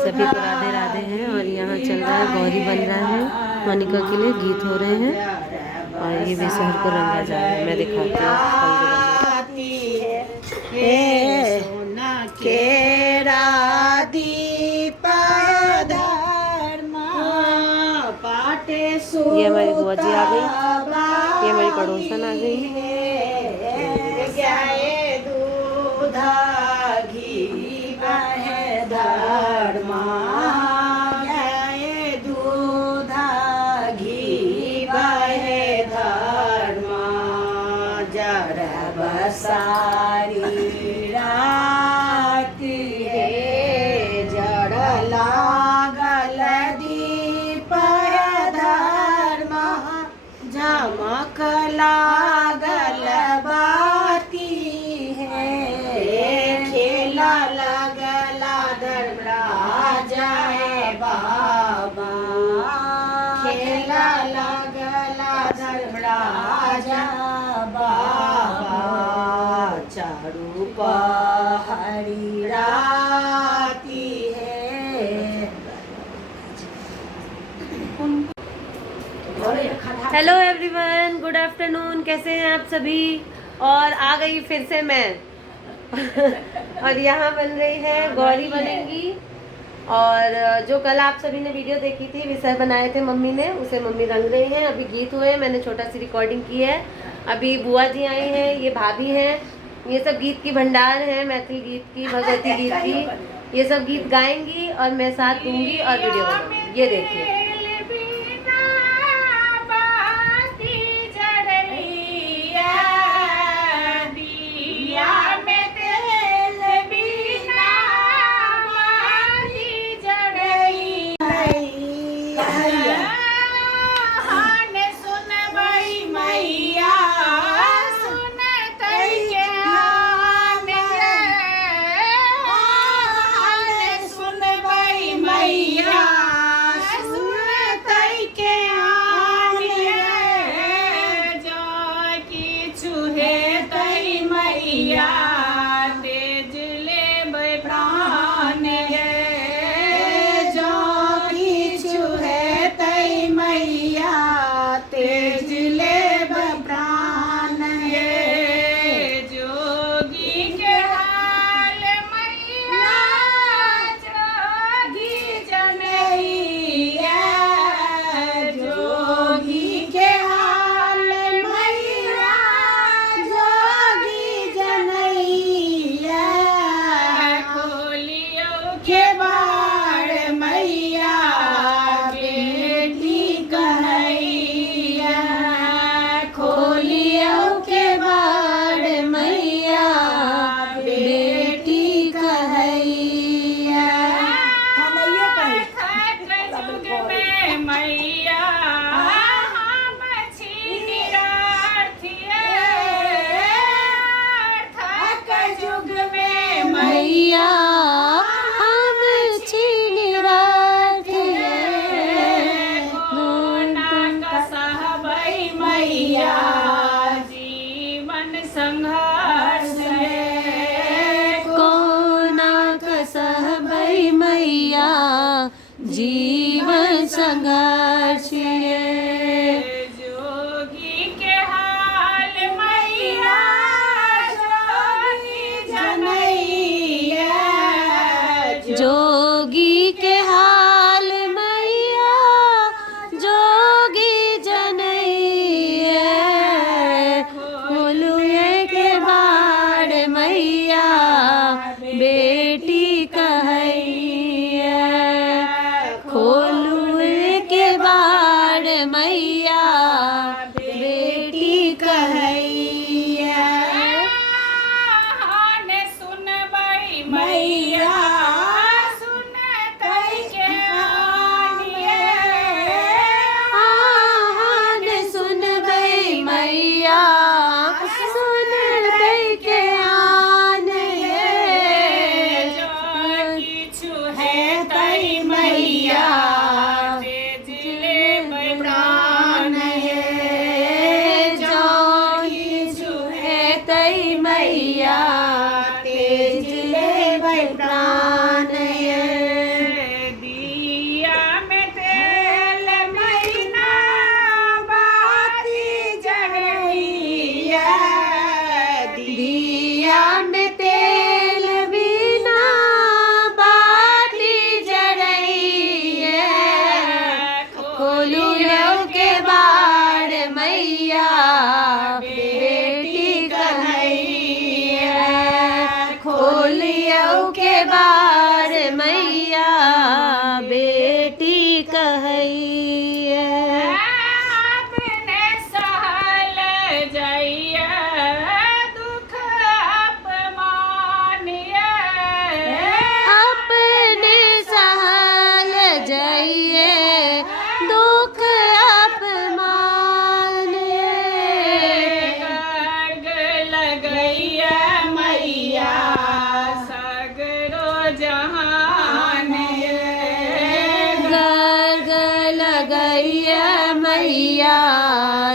सभी को राधे राधे हैं। और यहाँ चल रहा है, गौरी बन रहा है, मोनिका के लिए गीत हो रहे हैं और ये भी शहर को रंगा जा रहा है। मैं दिखाती हूँ ये हमारी बुआ जी आ गई, ये हमारी पड़ोसन आ गई। सारी रात है जड़ लागल दीप धर्म झमक लागल बाती है खेला लगला धर्म राजा है बाबा खेला लगला धर्म राजा चारू पहाड़ी राती है। Hello everyone, good afternoon. कैसे हैं आप सभी? और आ गई फिर से मैं और यहाँ बन रही है गौरी बनेंगी। और जो कल आप सभी ने वीडियो देखी थी, विषय बनाए थे मम्मी ने, उसे मम्मी रंग रही हैं। अभी गीत हुए, मैंने छोटा सी रिकॉर्डिंग की है। अभी बुआ जी आई हैं, ये भाभी हैं, ये सब गीत की भंडार है, मैथिली गीत की, भगवती गीत की। ये सब गीत गाएंगी और मैं साथ दूंगी और वीडियो बनाऊंगी। ये देखिए। जीवन संघर्ष जोगी के हाल मैया जोगी जनैया जोगी के हाल मैया जोगी जनैया खोलुए के बाड़ मैया बेटी कहैया खोलुए के बाड़ मैया बेटी कहैया ने सुनबै मैया सुनतै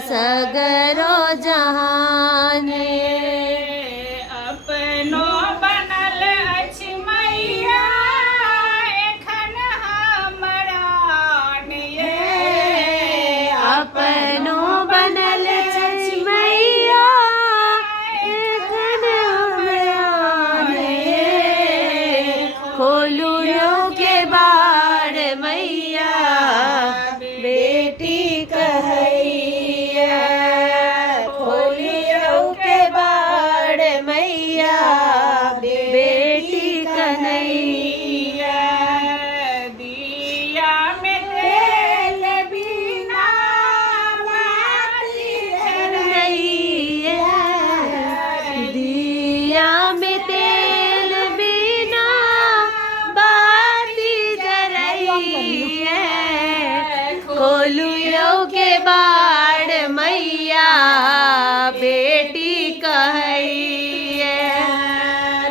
सगरो जहाने। अपनो बनल अछि मैया एखन हमरा ये। अपनो बनल अछि मैया एखन हमरा ये। खोलू रो के बाड़ मैया बेटी कहैया। खोलियो के बाड़ मैया बेटी कन्हैया। दिया में तेल बिना माटी नैया। दिया में तेल बिना बाती जरैया। खोलियो के बाड़ मैया बेटी कहैया।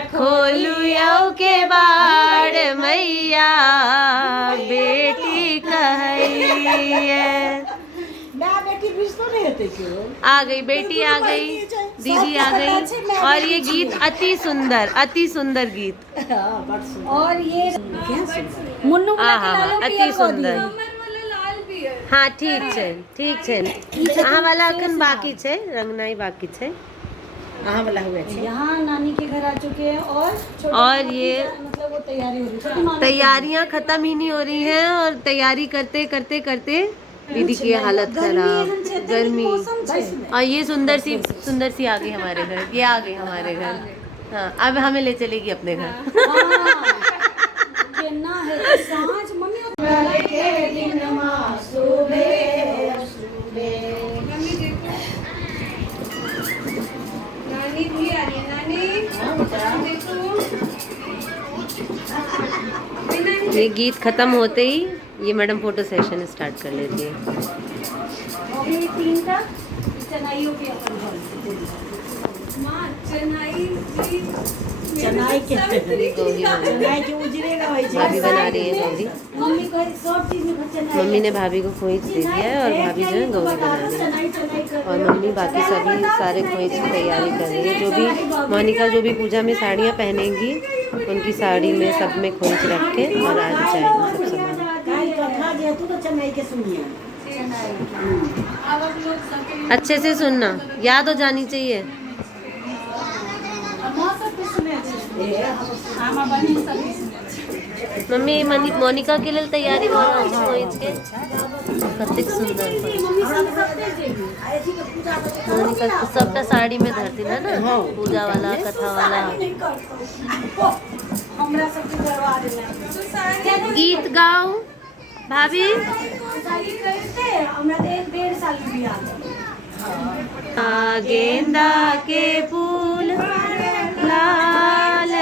खोलियो के बाड़ मैया बेटी कहैया। ना बेटी बीच तो नहीं होते क्यों? आ गई बेटी, आ गई दीदी, आ गई। और ये गीत अति सुंदर गीत। हाँ, बड़ सुंदर। और ये क्या सुंदर मुन्नू अति सुंदर। हाँ ठीक है। अहाँ वाला अखन बाकी है, रंगनाई बाकी है। अहाँ वाला हुए थे। यहाँ नानी के घर आ चुके हैं और ये मतलब वो तैयारी हो रही है। तैयारियां खत्म ही नहीं हो रही हैं और तैयारी करते करते करते दीदी की हालत खराब। गर्मी। और ये सुंदर सी आ गई हमारे घर। ये आ गई हमारे घर। हाँ, अब हमें ले चलेगी अपने घर। केना है तो सांझ मम्मी के दिन मां सुबह मम्मी देखो नानी भी आ रही है। नानी देखो। ये गीत खत्म होते ही ये मैडम फोटो सेशन स्टार्ट कर लेती है। अभी 3 का चनाइयों के अपन मां चनाई के उजरे भाभी बना रही है गौरी। मम्मी को सब चीज में चनाई। मम्मी ने भाभी को खोइच दे दिया है और भाभी जो है गौरी बना रही है। और मम्मी बाकी सभी सारे खोइच की तैयारी कर रही है। जो भी मोनिका जो भी पूजा में साड़ियाँ पहनेंगी उनकी साड़ी में सब में खोइच रख के और आज जाएगा सब सामान। अच्छे से सुनना, याद हो जानी चाहिए। मम्मी मोनिका के लिए तैयारी खोइच के कते सुंदर मोनिका सबका साड़ी में धरती ना पूजा वाला कथा वाला। गीत गाओ भाभी। गेंदा के फूल लाल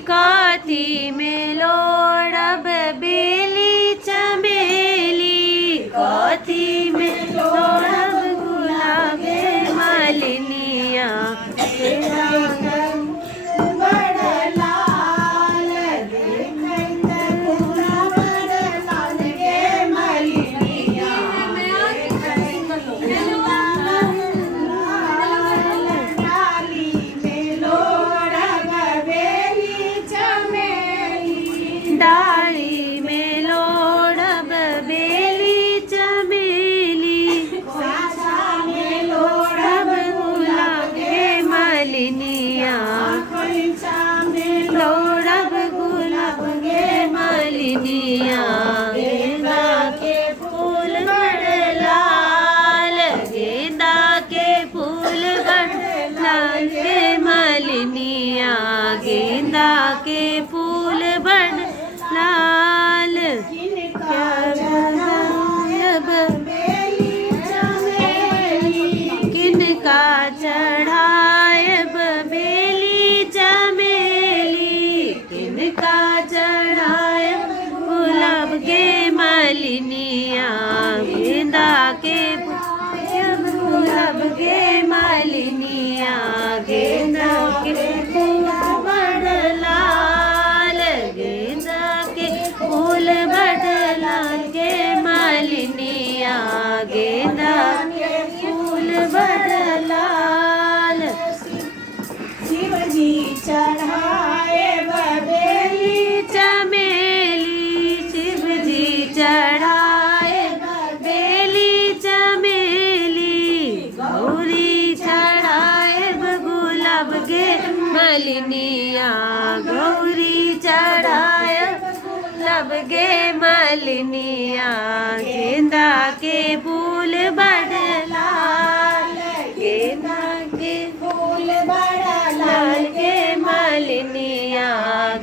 काती में लोड़ब बेली चमेली। काती में लोड़ब गुलाब मालिनिया। डाली में लोड़ब बेली चमेली। लोड़ब गुलाब के मालिनिया। लोड़ब गुलाब के मालिनिया। गेंदा के फूल बड़ लाल। गेंदा के फूल बड़ लाल के मालिनिया। गेंदा के फूल बड़ लाल। किनका चढ़ायब बेली चमेली। किनका चढ़ायब गुलाब के मालिनिया। गेंदा के गुलाब के मालिनिया। गेंदा के फूल बड़ लाल। गेंदा के फूल मलिनिया गौरी चढ़ाय लब गे मलिनिया गेंदा के फूल बड़ लाल गेंदा के फूल बड़ा लाल गे मलिनिया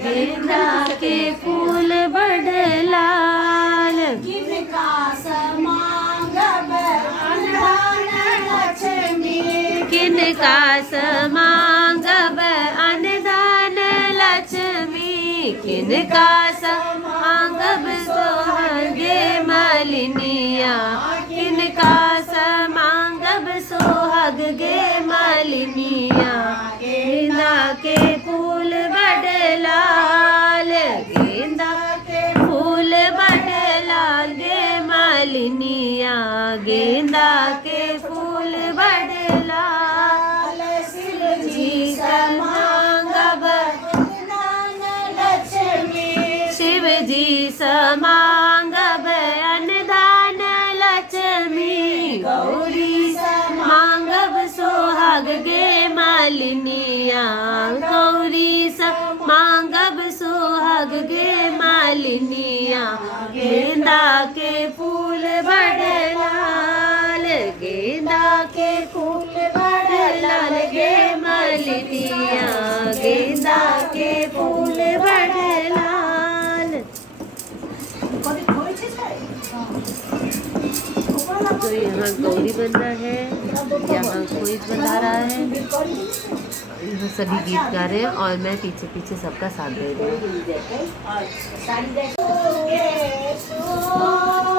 गेंदा के फूल बड़ लाल किनका समागम अनदान लक्ष्मी किनका समागम अनदान लक्ष्मी किनका समागम सोहगे मलिनिया किनका समागम सोहग गे मलिनिया गेंदा के फूल बड़ लाल गेंदा के फूल बड़ लाल गे मलिनिया गेंदा के फूल बड़ लाल शिव जी समागम लक्ष्मी शिव जी समागम अनदान लक्ष्मी गौरी समागम सोहाग गे मालिनिया गौरी समागम सोहाग गे मालिनिया गेंदा के फूल बड़ लाल गेंदा के फूल बड़ लाल गे मालिनिया गेंदा के फूल बड़ लाल। तो यहाँ गौरी बन रहा है, यहाँ कोई बना रहा है, यहाँ सभी गीत गा रहे हैं और मैं पीछे पीछे सबका साथ दे रही हूँ।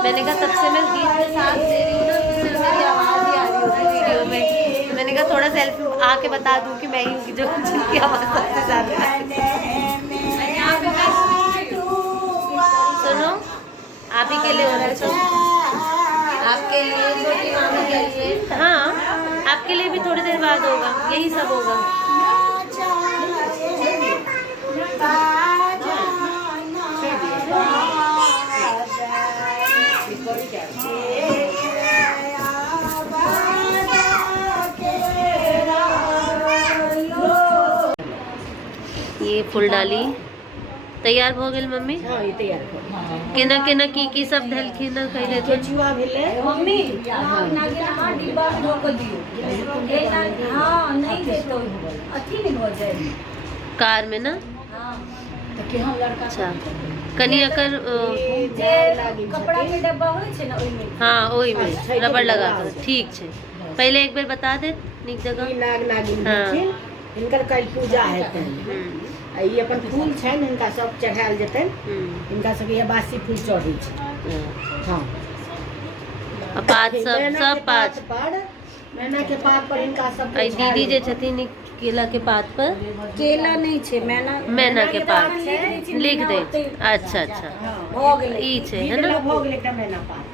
मैंने कहा तब से मैं गीत में साथ दे रही हूँ ना, तो मेरी आवाज़ ही आ रही होगी वीडियो में। तो मैंने कहा थोड़ा सेल्फी आके बता दूँ कि मैं ही हूँ जो जिनकी आवाज़ सबसे ज़्यादा आती है। सुनो आप ही के लिए हो रहा है सब, आपके लिए छोटी मामी के लिए, हाँ आपके लिए भी थोड़ी देर बाद होगा, यही सब होगा। ये फूल डाली तैयार हो गेल मम्मी। हाँ ये तैयार हो केना केना की सब धलखिन कहले तो केचुआ भेले मम्मी नागिना डिब्बा में धो दियो ए ना हां नहीं दे तो अथी नहीं हो जाए कार में ना। हां तो के हम लड़का अच्छा कनी अकर जे कपड़ा के डब्बा होय छे ना ओइ में, हाँ ओई में रबड़ लगा कर ठीक छे। पहले एक बार बता दे निक जगह। नाग नागिन हाँ। छथिन इनकर कल पूजा हेतै। ई अपन फूल छनि इनका सब चढ़ायल जेतनि, इनका सब ये बासी फूल चढ़ै छै। हां पात सब पात पर मैना के पात पर इनका सब आई दीदी जे छथिन केला के पात पर केला नहीं छे मैना के पात लिख दे। अच्छा अच्छा हो गेलै ई छे है ना, हो गेलै एकटा मैना पात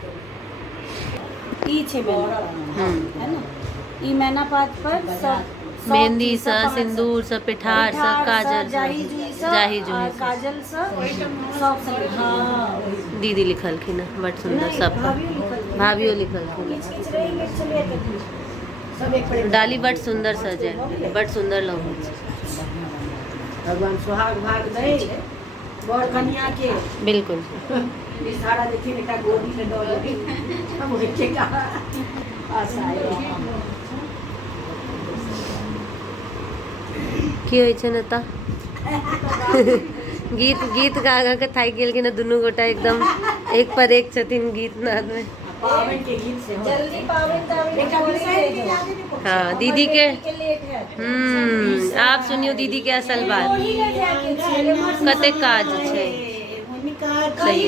ई छे मैना है ना। ई मैना पात पर सब मेहंदी सा सिंदूर सा पिठार सा काजल जाही जुही काजल सा सब सब। हां दीदी लिखलखिन बड़ सुंदर सब भाभियो लिखलखिन सब एक पर डाली बड़ सुंदर सजे बड़ सुंदर लगै छै। भगवान सुहाग भाग दे बड़ कन्या के बिल्कुल ई सारा देखि बेटा गोदी में दो लगी हम बच्चे का आशा है। की होइ छै नेता गीत गीत गा गा के थाकि गेल कि ना दुनू गोटा एकदम एक पर एक छथिन गीत नाद में। पावन के गीत से हो जल्दी पावन तावन। हाँ दीदी के आप सुनियो दीदी के असल बात कते काज छै सही।